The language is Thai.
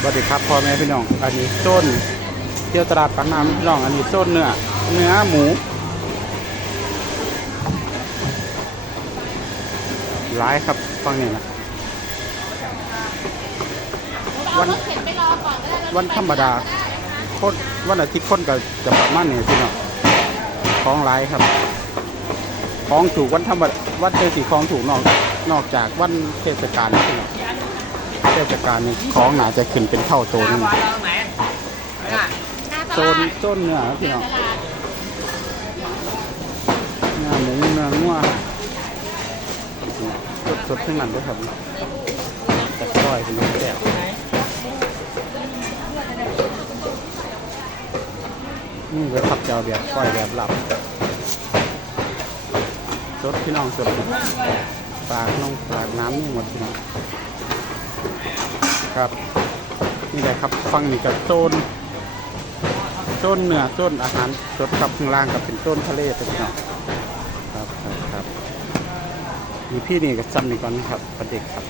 สวัสดีครับพ่อแม่พี่น้อง อันนี้โซนเที่ยวตลาดปากน้ำพี่น้อง อันนี้โซนเนื้อ เนื้อหมู หลายครับฟังนี่นะ วันเข็นไปรอก่อนก็ได้วันธรรมดาคนวันอาทิตย์คนก็จะประมาณนี้พี่น้องของหลายครับ ของถูกวันธรรมดาวันเจอสีของถูกนอก นอกจากวันเทศกาลนี่พี่น้อง เทศกาลนี่ของหนาจะขึ้นเป็นเท่าตัวนึงหน้าตโซลานดโซนเนื้อครับพี่น้องตลาดเนื้อหมูเนื้องัวสดสดๆทั้งนั้นด้วยครับแต่ก้อยเป็นลูกแก้วนี่เลยครับเจ้าแบบก้อยแบบหลับสดพี่น้องสดปลากน้องปลากน้ำนี่หมดพี่น้อง ครับนี่แหละครับฟังนี่กับโซนต้นเหนือต้นอาหารสดกับข้างล่างกับเป็นต้นทะเลเป็นเนาะครับครับครับมีพี่นี่กับซ้ำนี่ก่อนนะครับประเด็กครับ